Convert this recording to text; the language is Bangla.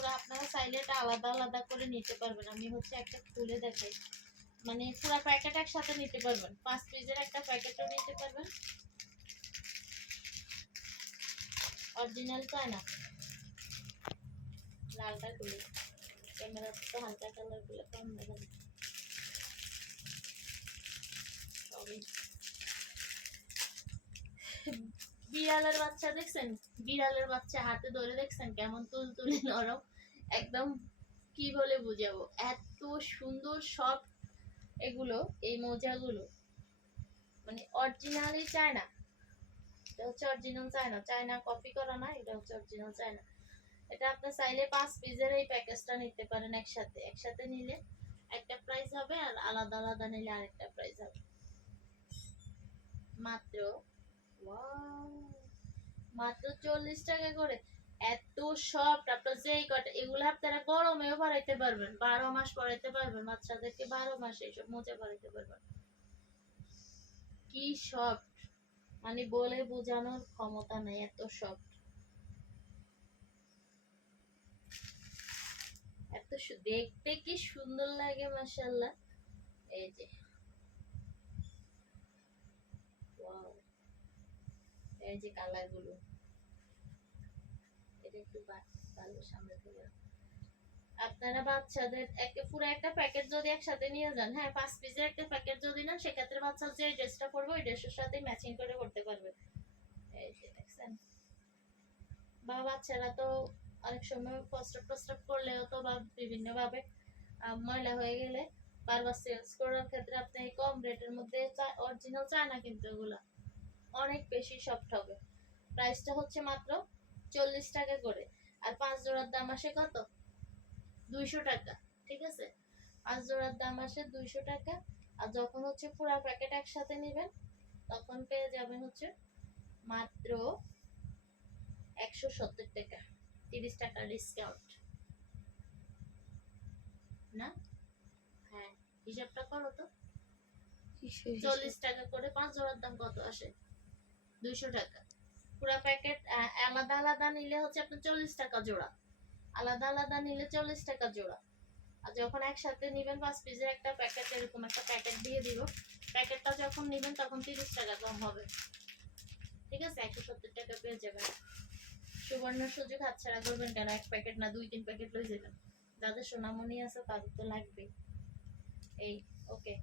পুরো আপনারা চাইলে এটা আলাদা আলাদা করে নিতে পারবেন। আমি হচ্ছে একটা খুলে দেখাই, মানে পুরো প্যাকেট একসাথে নিতে পারবেন, 5 পিসের একটা প্যাকেটও নিতে পারবেন। অরিজিনাল চায়না, লালটা খুলে, ক্যামেরা তো হালকা কালার গুলো কম দেখা যায়। বিড়ালের বাচ্চা দেখছেন, বিড়ালের বাচ্চা হাতে ধরে দেখছেন কেমন তুলতুলে নরম, একদম কি বলে বুঝাবো, এত সুন্দর সব এগুলো, এই মোজাগুলো মানে অরিজিনালি চায়না। এটা হচ্ছে অরিজিনাল চায়না, চায়না কপি করা না, এটা হচ্ছে অরিজিনাল চায়না। এটা আপনি চাইলে 5 পিসের এই প্যাকেজটা নিতে পারেন একসাথে, একসাথে নিলে একটা প্রাইস হবে আর আলাদা আলাদা নিলে আরেকটা প্রাইস হবে। মাত্র মাত্র 40 টাকা করে, এত সফট। আপনার যেই কটা এগুলো আপনারা গরমেও পরাইতে পারবেন, 12 মাস পরাইতে পারবেন, বাচ্চাদেরকে 12 মাস এইসব মোজা পরাইতে পারবেন। কি সফট, মানে বলে বোঝানোর ক্ষমতা নেই, এত সফট, এত দেখতে কি সুন্দর লাগে মাশাআল্লাহ। এই যে ওয়াও, এই যে কালার গুলো, এটা একটু ভালো সামনে থেকে। আপনারা বাচ্চাদের পুরো একটা প্যাকেট যদি একসাথে নিয়ে যান, হ্যাঁ 5 পিসের একটা প্যাকেট যদি নেন, সেক্ষেত্রে বাচ্চা যে ড্রেসটা পরবে ওই ড্রেসের সাথে ম্যাচিং করে করতে পারবে। এই যে দেখছেন, বা বাচ্চারা তো অনেক সময় প্রস্রাব করলেও তো বা বিভিন্ন ভাবে ময়লা হয়ে গেলে বারবার চেঞ্জ করার ক্ষেত্রে আপনি কম রেটের মধ্যে অরিজিনাল চায়না, কিন্তু এগুলা অনেক বেশি সফট হবে। প্রাইসটা হচ্ছে মাত্র 40 টাকা করে, আর 5 জোড়ার দাম আসে কত, 200 টাকা। ঠিক আছে, 5 জোড়ার দাম আসে 200 টাকা। আর যখন হচ্ছে পুরো প্যাকেট একসাথে নেবেন তখন পেয়ে যাবেন হচ্ছে মাত্র 170 টাকা, 30 টাকা ডিসকাউন্ট না। হ্যাঁ, হিসাবটা করো তো, 40 টাকা করে 5 জোড়ার দাম কত আসে, 200 টাকা। পুরো প্যাকেট আলাদা আলাদা নিলে হচ্ছে আপনার 40 টাকা জোড়া, আলাদা আলাদা নিলে 40 টাকা জোড়া। আর যখন একসাথে নিবেন 5 পিসের একটা প্যাকেট, এরকম একটা প্যাকেট দিয়ে দিব, প্যাকেটটা যখন নিবেন তখন 30 টাকা কম হবে। ঠিক আছে, 170 টাকা পেয়ে যাবেন। সুবর্ণ সুযোগ হাতছাড়া করবেন কেন, এক প্যাকেট না 2-3 প্যাকেট লই যাবেন, যাদের সোনামণি আছে তাদের তো লাগবে। এই ওকে।